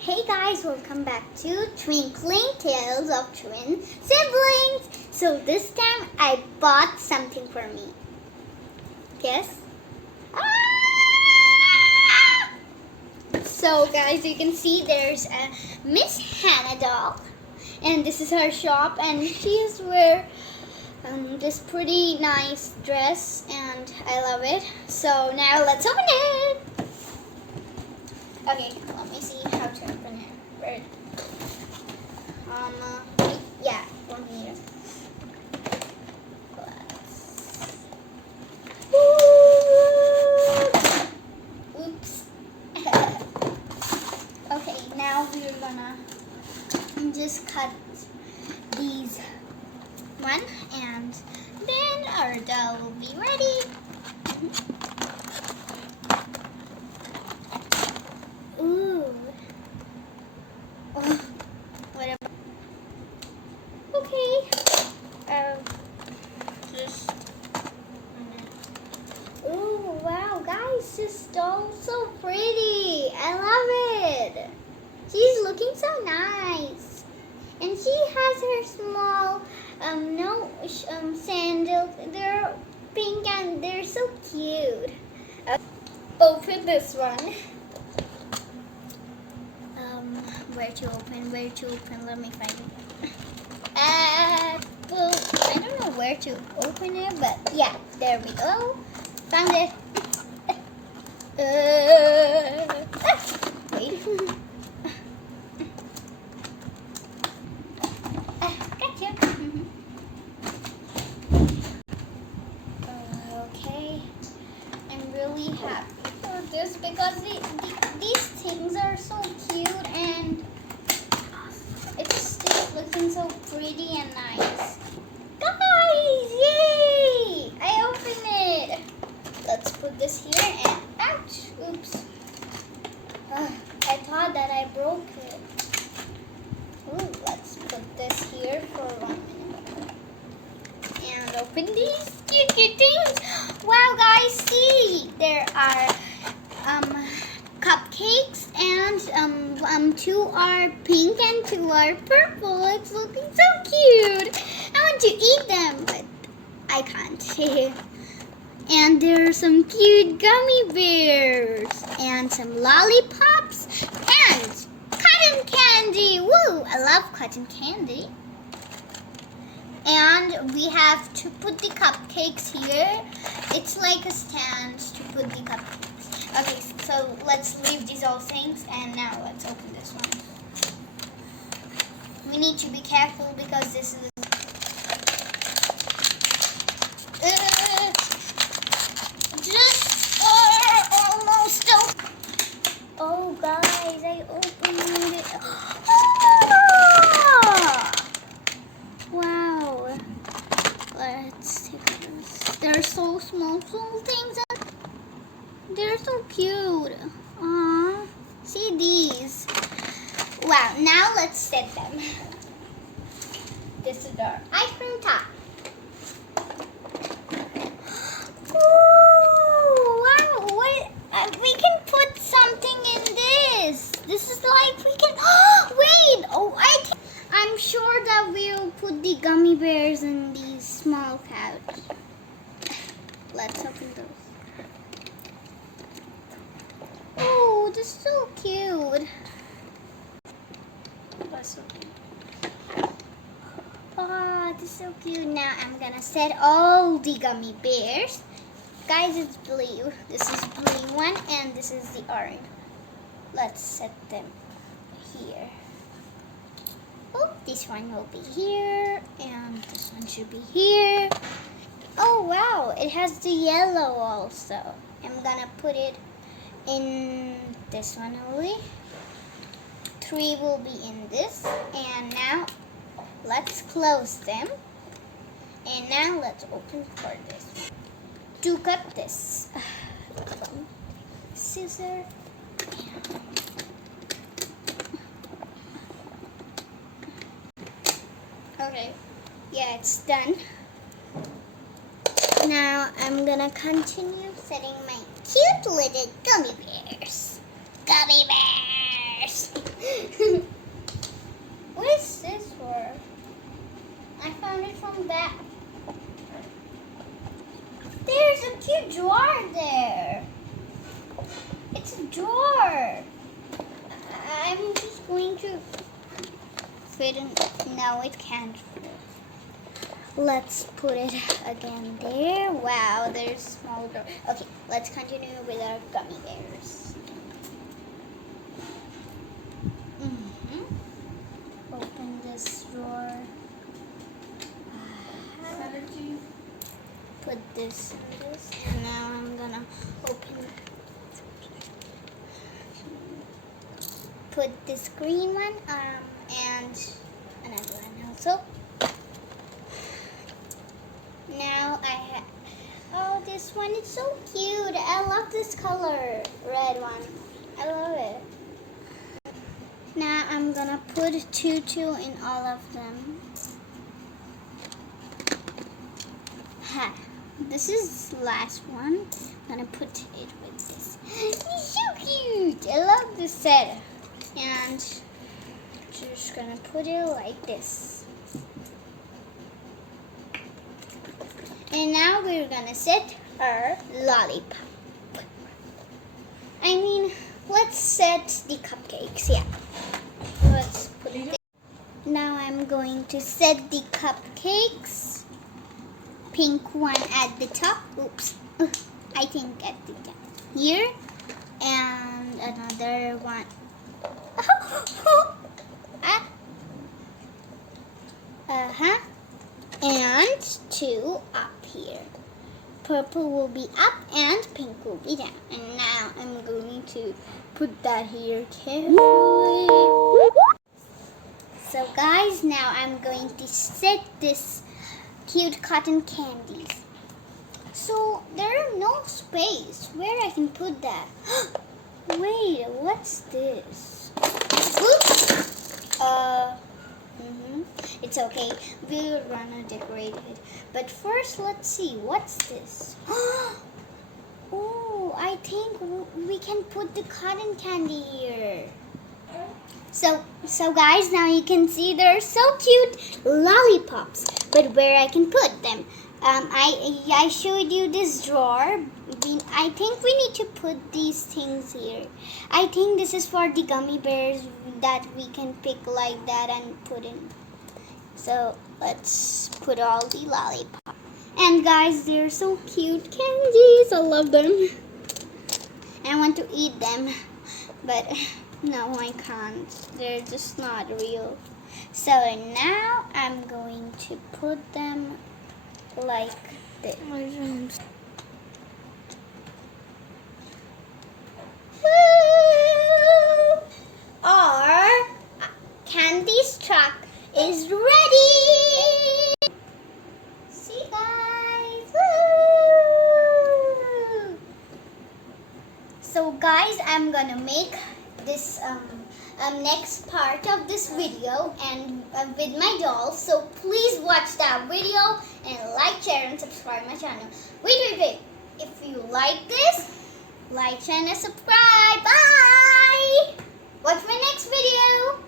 Hey guys, welcome back to Twinkling Tales of Twin Siblings. So this time I bought something for me. Guess? Ah! So guys, you can see there's a Miss Hannah doll. And this is her shop and she's wearing this pretty nice dress and I love it. So now let's open it. Okay, let me see how to open it. Where? Yeah, one here. Oops. Okay, now we're gonna just cut these one, and then our doll will be ready. Ooh. Oh, what about? Okay. Just. Ooh, wow, guys, this doll's so pretty. I love it. She's looking so nice, and she has her small sandals. They're pink and they're so cute. Open this one. Where to open? Let me find it. Well, I don't know where to open it, but yeah, there we go. Found it. Wait. Gotcha. Okay. I'm really happy for this because these things are so cute and it's looking so pretty and nice. Guys, yay! I opened it. Let's put this here and ouch! Oops. I thought that I broke it. Ooh, let's put this here for 1 minute. And open these cute things. Wow, guys, see! There are cupcakes and two are pink and two are purple. It's looking so cute. I want to eat them, but I can't. And there are some cute gummy bears and some lollipops and cotton candy. Woo! I love cotton candy. And we have to put the cupcakes here. It's like a stand to put the cupcakes. Okay, so let's leave these all things and now let's open this one. We need to be careful because this is almost open. Oh guys, I opened it. Ah! Wow. Let's take this. They're so small things. They're so cute. Aww. See these. Wow, now let's set them. This is our ice cream top. Ooh, wow, what? We can put something in this. This is like we can. Wait, I'm sure that we'll put the gummy bears in these small pouch. Let's open those. Oh, this is so cute. Oh, this is so cute. Now I'm gonna set all the gummy bears. Guys, it's blue. This is blue one and this is the orange. Let's set them here. Oh, this one will be here and this one should be here. Oh wow, it has the yellow also. I'm gonna put it in this one only. 3 will be in this. And now let's close them. And now let's open for this. To cut this. Scissor. Okay. Yeah, it's done. Now I'm gonna continue setting my cute little gummy bears. Gummy bears! more. I'm just going to fit in. No, it can't fit. Let's put it again there. Wow, there's smaller. Okay, let's continue with our gummy bears. Open this drawer. Put this in this. And now I'm gonna open. Put this green one and another one also. Now I have. Oh, this one is so cute. I love this color, red one. I love it. Now I'm gonna put tutu in all of them. Ha. This is the last one. I'm gonna put it with this. It's so cute. I love this set. And just gonna put it like this. And now we're gonna set our lollipop. I mean, let's set the cupcakes. Yeah. Let's put it there. Now I'm going to set the cupcakes. Pink one at the top. Oops. I think at the top. Here. And another one. And two up here. Purple will be up and pink will be down. And now I'm going to put that here carefully. So guys, now I'm going to set this cute cotton candies. So there are no space where I can put that. Wait, what's this? Oops. It's okay. We're gonna decorate it. But first, let's see. What's this? Oh, I think we can put the cotton candy here. So guys, now you can see they're so cute lollipops. But where I can put them? I showed you this drawer. I think we need to put these things here. I think this is for the gummy bears that we can pick like that and put in. So let's put all the lollipops. And guys, they're so cute candies. I love them. I want to eat them, but no, I can't. They're just not real. So now I'm going to put them like this. Woo! Our candy's truck is ready. See guys. Woo! So guys, I'm gonna make this next part of this video and with my dolls. So please watch that video and like, share, and subscribe my channel. Wait. If you like this, like, share, and subscribe. Bye. Watch my next video.